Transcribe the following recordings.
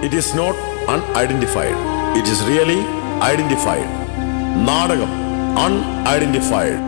It is not unidentified. It is really identified. നാടകം unidentified.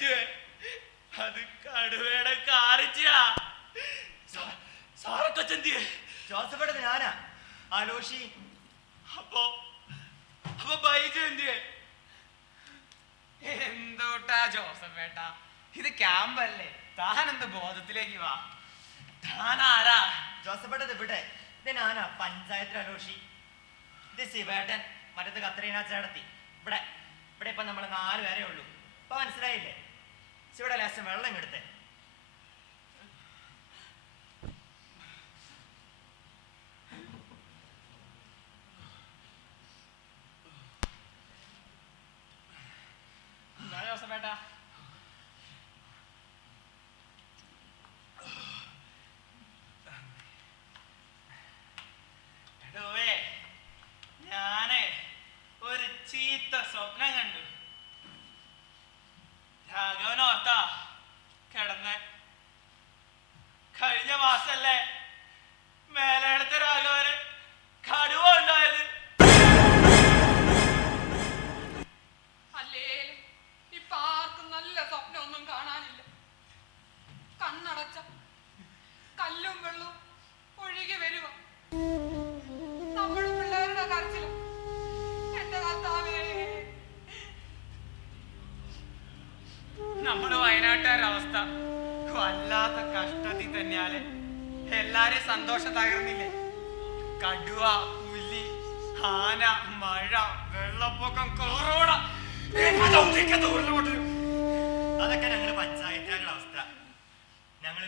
Baiju അത് കടുവയുടെ കാറിച്ചാ. സാറൊക്കെ ചെന്തിയെ ജോസഫേട്ടത് ഞാനാ. ആലോഷി അപ്പോ അപ്പൊ ബൈജു എന്തിയെ? എന്തോട്ടാ ജോസഫേട്ട? ഇത് ക്യാമ്പല്ലേ? താൻ എന്ത് ബോധത്തിലേക്ക് വാ. താനാരാ? ജോസഫേട്ടത് ഇവിടെ. ഇത് ഞാനാ പഞ്ചായത്ത് അലോഷി ഇത് ശിവേട്ടൻ മറ്റത് കത്രീന ചേട്ടത്തി. ഇവിടെ ഇവിടെ ഇപ്പൊ നമ്മൾ നാല് പേരേ ഉള്ളൂ. ഇപ്പൊ മനസ്സിലായില്ലേ? ശിവയുടെ ലാസ്റ്റ് വെള്ളം എടുത്തേ. ദിവസം ജോസഫേട്ടാ?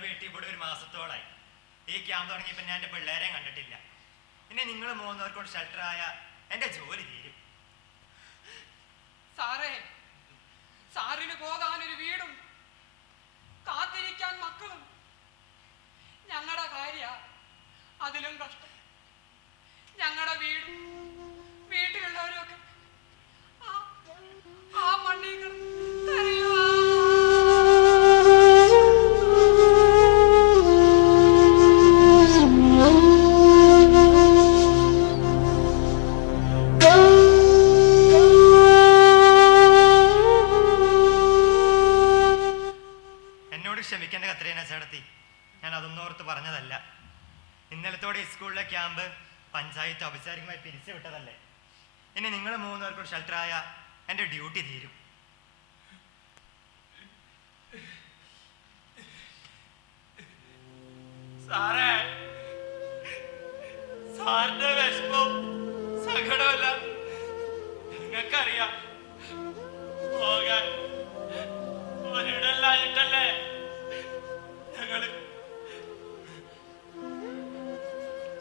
വീട്ടിൽ ഇവിടെ ഒരു മാസത്തോളായി. ഈ ക്യാമ്പ് തുടങ്ങിയപ്പോൾ ഞാൻ എന്റെ പിള്ളേരെ കണ്ടിട്ടില്ല. ഇനി നിങ്ങൾ മൂന്നവർക്കൊണ്ട് ഷെൽട്ടറായ എന്റെ ജോലി തീരും. സാറേ സാറിന് പോകാൻ ഒരു വീടും കാത്തിരിക്കാൻ മക്കളും. ഞങ്ങളുടെ കാര്യ അതിലും കഷ്ടം. ഞങ്ങളുടെ വീടും വീട്ടിലുള്ളവരൊക്കെ ആ- മണ്ണിൽ കിടന്ന് പഞ്ചായത്ത് ഔപചാരികമായി പിരിച്ചു വിട്ടതല്ലേ? ഇനി നിങ്ങൾ മൂന്നുപേർക്കും ഷെൽട്ടറായ എന്റെ ഡ്യൂട്ടി തീരും. സാറേ സാറിന്റെ വിഷമം സങ്കടമല്ല നിങ്ങൾക്കറിയാം. പോകാൻ ഒരിടല്ലായിട്ടല്ലേ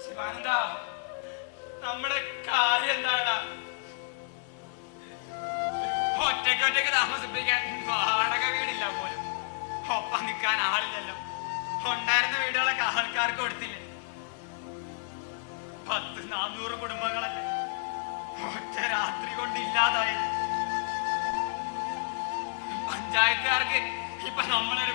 ശിവാനന്ദ. നമ്മുടെ കാര്യം എന്താണ്? ഒറ്റയ്ക്ക് ഒറ്റയ്ക്ക് താമസിപ്പിക്കാൻ വാടക വീടില്ല പോലും. ഒപ്പം നിൽക്കാൻ ആളില്ലല്ലോ. ഉണ്ടായിരുന്ന വീടുകളൊക്കെ ആൾക്കാർക്ക് കൊടുത്തില്ലേ? പത്ത് നാനൂറ് കുടുംബങ്ങളല്ലേ? ഒറ്റ രാത്രി കൊണ്ട് ഇല്ലാതായത്. പഞ്ചായത്തുകാർക്ക് ഇപ്പൊ നമ്മളൊരു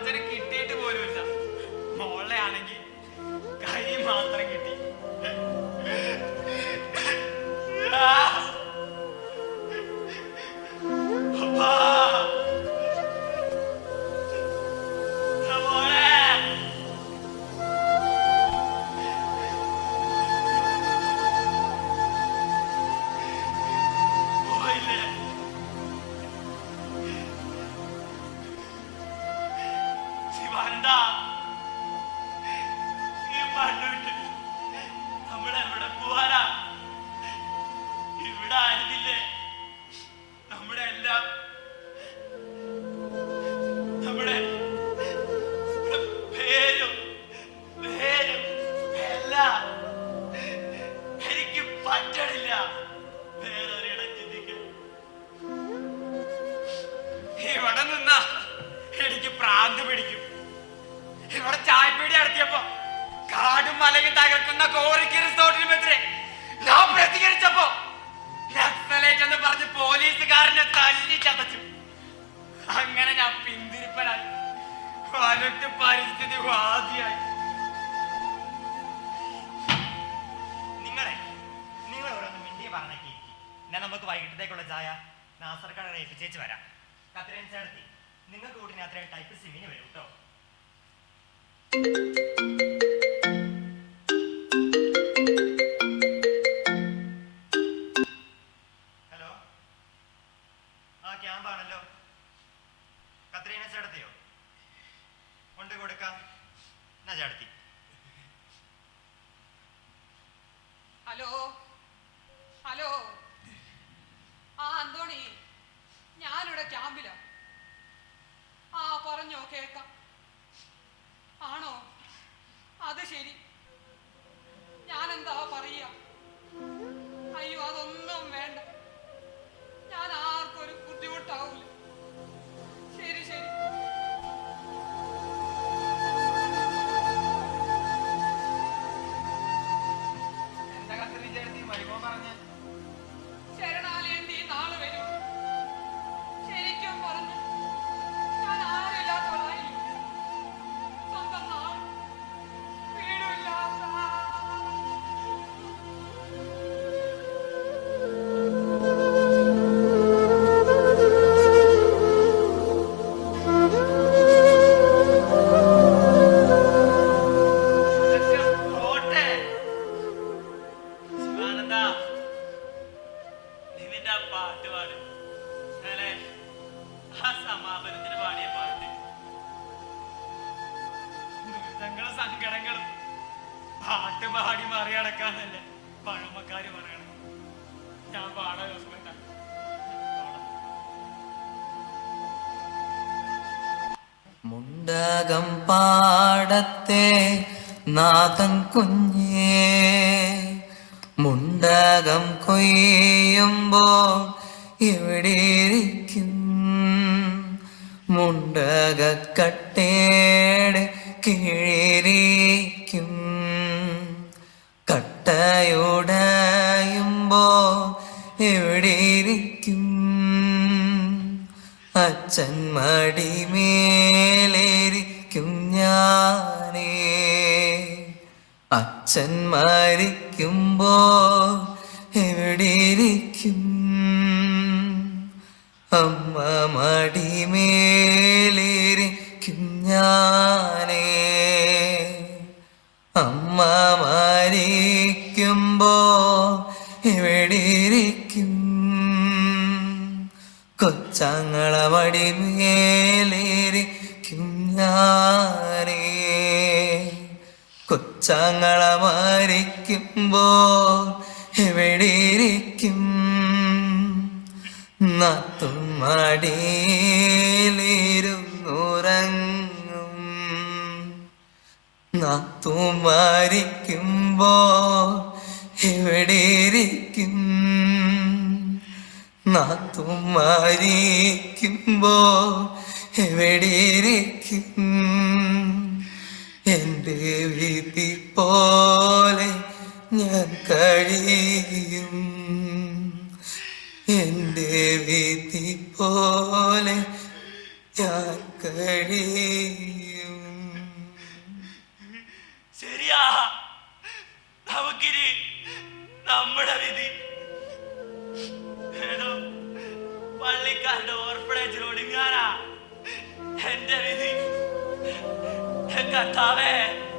അപ്പച്ചന് കിട്ടിയിട്ട് പോലുമില്ല. മോളെ ആണെങ്കിൽ കൈ മാത്രം കിട്ടി. വേറൊരിടം ചിന്തിക്കാൻ ഇവിടെ നിന്നാ എനിക്ക് പ്രാന്ത് പിടിക്കും. ഇവിടെ ചായപ്പീടി നടത്തിയപ്പോ കാടും മലയും തകർക്കുന്ന കോറിക്ക് റിസോർട്ടിനുമെതിരെ ഞാൻ പ്രതികരിച്ചപ്പോ നക്സലേറ്റ് എന്ന് പറഞ്ഞ് പോലീസുകാരനെ തല്ലി ചതച്ചു. അങ്ങനെ ഞാൻ പിന്തിരിപ്പനായി. വരട്ട് പരിസ്ഥിതി വാദിയായി ഞാൻ നമുക്ക് വൈകിട്ടത്തേക്കുള്ള ചായ നാസർക്കാട് ഏൽപ്പിച്ചേച്ച് വരാം. കത്രയും ചേർത്തി. നിങ്ങൾക്ക് കൂടി അത്രയും ടൈപ്പ് സിമിന് വരും കേട്ടോ ഹലോ? ആ ക്യാമ്പാണല്ലോ കത്രീന ചേട്ടത്തിയോ കൊണ്ട് കൊടുക്കാം. എന്നാ ചേട്ടത്തി രാഗം പാടത്തെ നാഥം കുഞ്ഞേ. മുണ്ടകം കൊയ്യുമ്പോൾ എവിടെ മുണ്ടകക്കട്ടേടെ കീഴേ നാത്തും മടിയിലിരുന്നുറങ്ങും നാത്തും മരിക്കുമ്പോ എവിടെയിരിക്കും? നാത്തും മരിക്കുമ്പോ എവിടെയിരിക്കും? എന്റെ വിധി പോലെ ഞാൻ കഴിയും. എന്റെ വിധി പോലെ ഞാൻ കഴിയും. ശരിയാ. നമുക്കിനി നമ്മുടെ വിധി. ഏതോ പള്ളിക്കാരുടെ ഓർഫണേജിൽ ഒടുങ്ങാനാ എന്റെ വിധി. കത്താവേ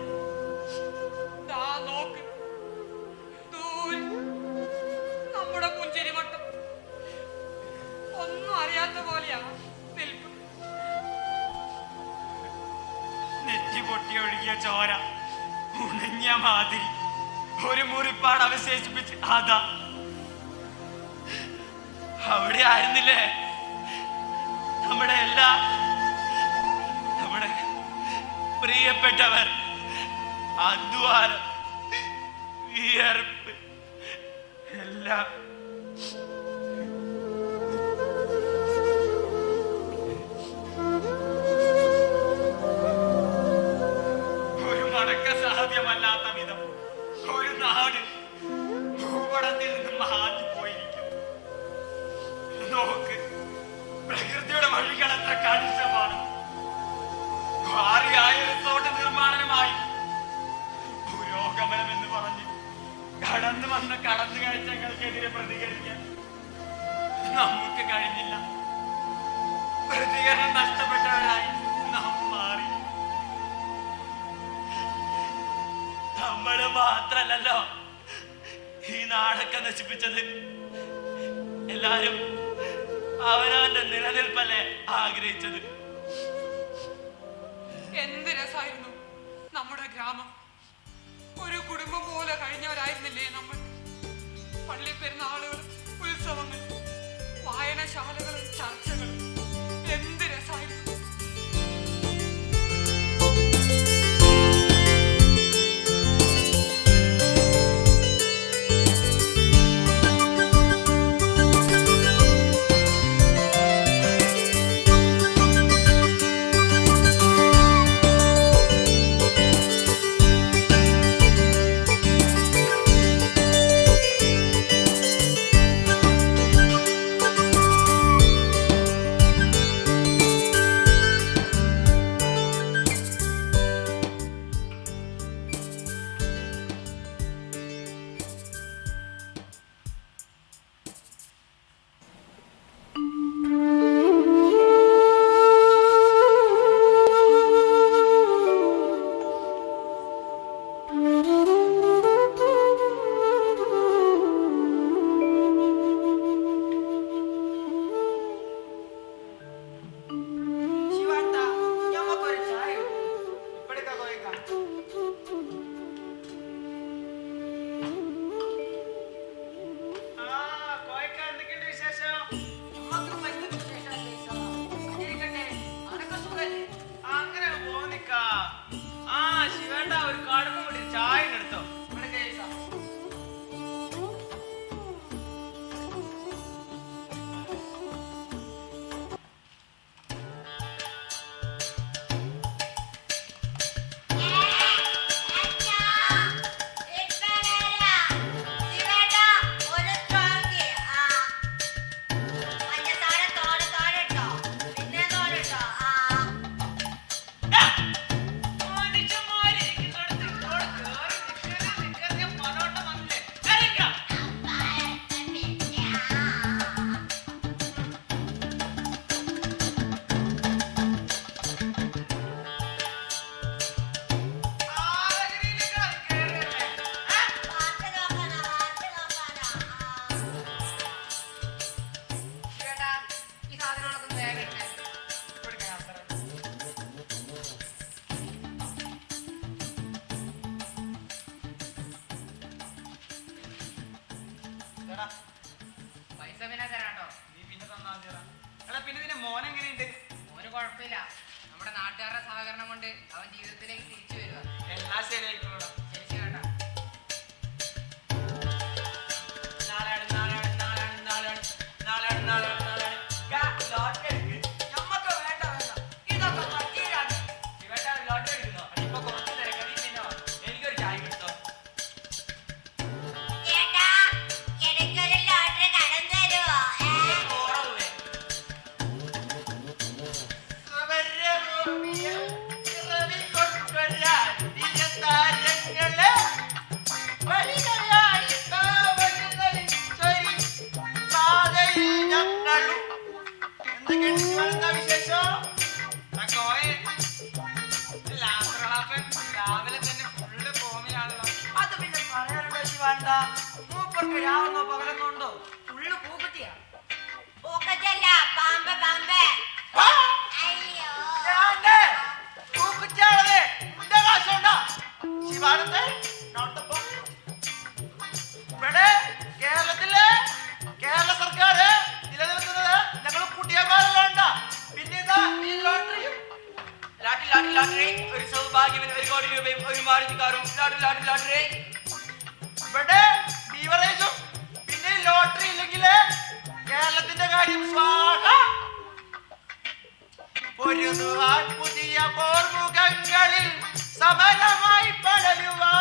സംസ്ഥാനത്തെ ഇവിടെ കേരളത്തിലെ കേരള സർക്കാർ നിലനിർത്തുന്നത് ഞങ്ങൾ കുട്ടിയന്മാരല്ലാണ്ട പിന്നെ ലാട്ടി ലാട്ടി ലാട്ടറി. ഒരു സൗഭാഗ്യത്തിന് ഒരു കോടി രൂപയും ഒരു മാരുതി കാറും ലാട്ടി ലാട്ടി ലാട്ടറി. ഇവിടെ ബീവറേജും. പിന്നെ ലോട്ടറി ഇല്ലെങ്കിൽ കേരളത്തിന്റെ കാര്യം സ്വാഹ ഒരു പുതിയ പോർമുഖങ്ങളിൽ சமரமாய் பழகுவார்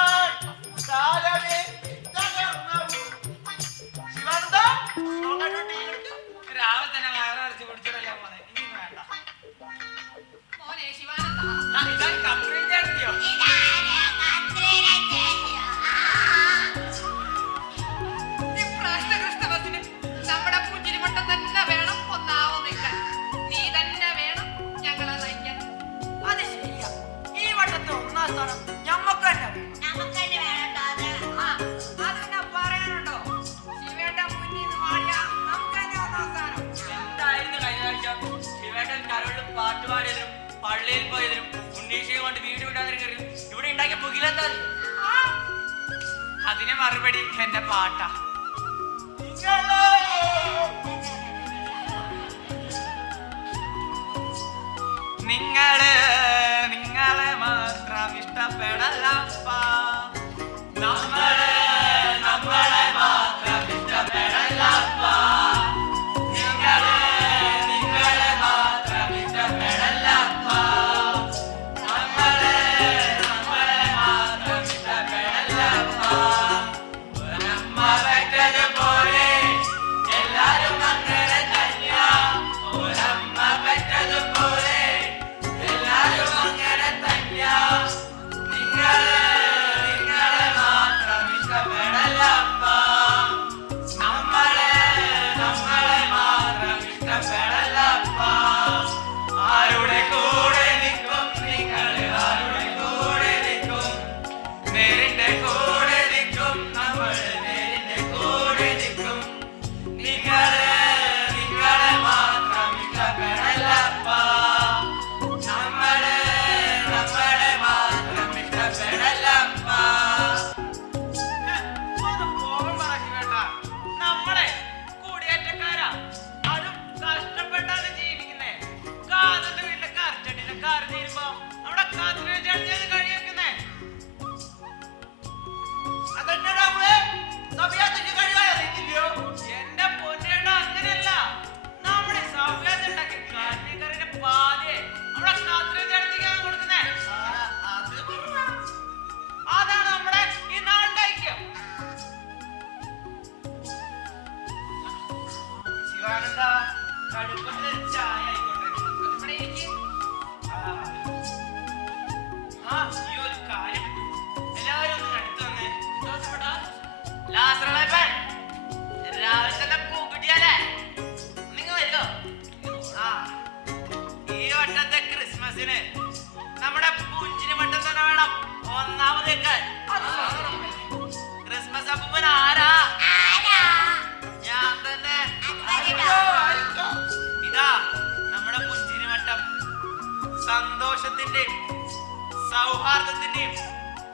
പാട്ടാ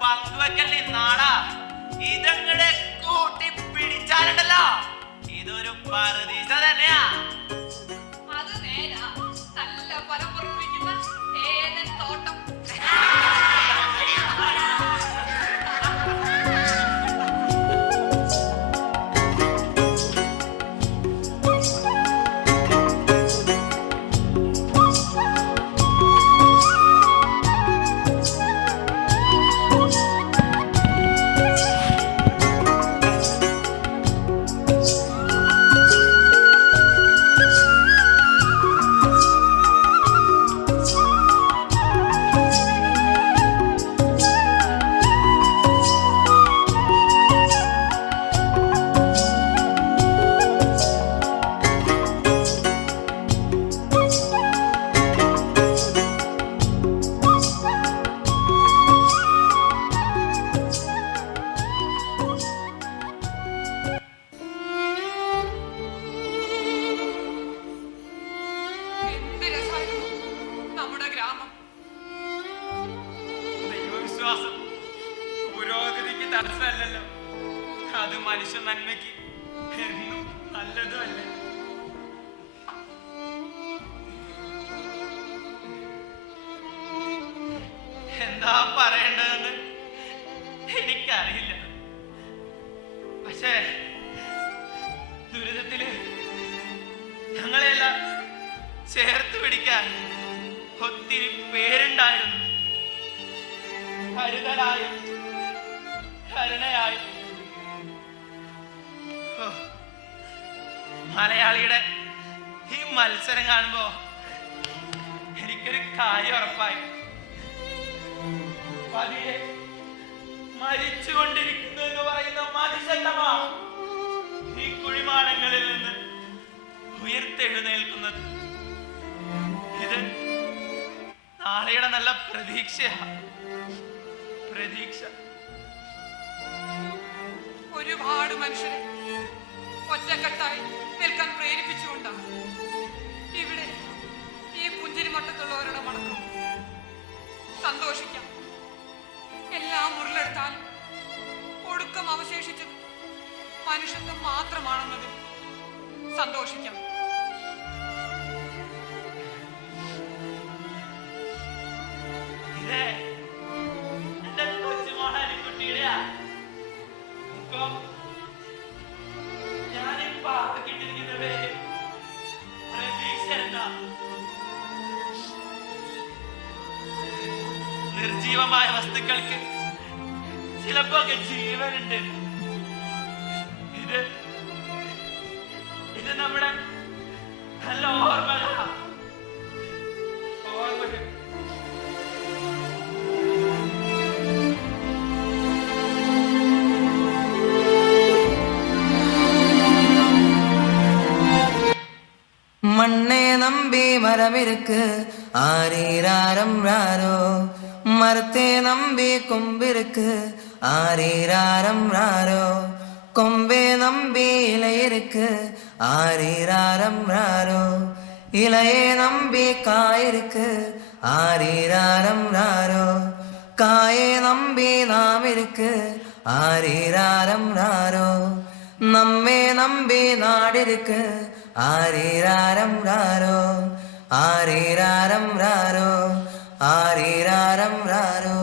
പങ്കുവെക്കല്ലേ നാടാ? ഇതങ്ങടെ കൂട്ടി പിടിച്ചാലുണ്ടല്ലോ ഇതൊരു പറുതി എനിക്കറിയില്ല. പക്ഷേ ദുരിതത്തിൽ ഞങ്ങളെല്ലാം ചേർത്ത് പിടിക്കാൻ ഒത്തിരി പേരുണ്ടായിരുന്നു. കരുതലായും കരുണയായും. മലയാളിയുടെ ഈ മത്സരം കാണുമ്പോ എനിക്കൊരു കാര്യം ഉറപ്പായി. പതിയെ മരിച്ചുകൊണ്ടിരിക്കുന്നു എന്ന് പറയുന്ന മനുഷ്യന്മാ ഈ കുഴിമാടങ്ങളിൽ നിന്ന് ഉയർത്തെഴുന്നേൽക്കുന്നത്. ഇത് നാളെയുടെ നല്ല പ്രതീക്ഷയാ. പ്രതീക്ഷ. ഒരുപാട് മനുഷ്യരെ ഒറ്റക്കെട്ടായി നിൽക്കാൻ പ്രേരിപ്പിച്ചുകൊണ്ടാണ്. എന്നാ. നിർജീവമായ വസ്തുക്കൾക്ക് ചിലപ്പോ ഒക്കെ ജീവനുണ്ട്. மரபிற்கு ஆரீராரம் ராரோ மரத்தே நம்பி கொம்பிருக்கு. ஆரீராரம் ராரோ கொம்பே நம்பி இலையிருக்கு. ஆரீராரம் ராரோ இலையே நம்பி காயிருக்கு. ஆரீராரம் ராரோ காயே நம்பி நாம் இருக்கு ஆரீராரம் ராரோ നമ്മെ നമ്പി നാടിരിക്ക് ആരീരാരം രാരോ ஆரீராரம் ராரோ ஆரீராரம் ராரோ.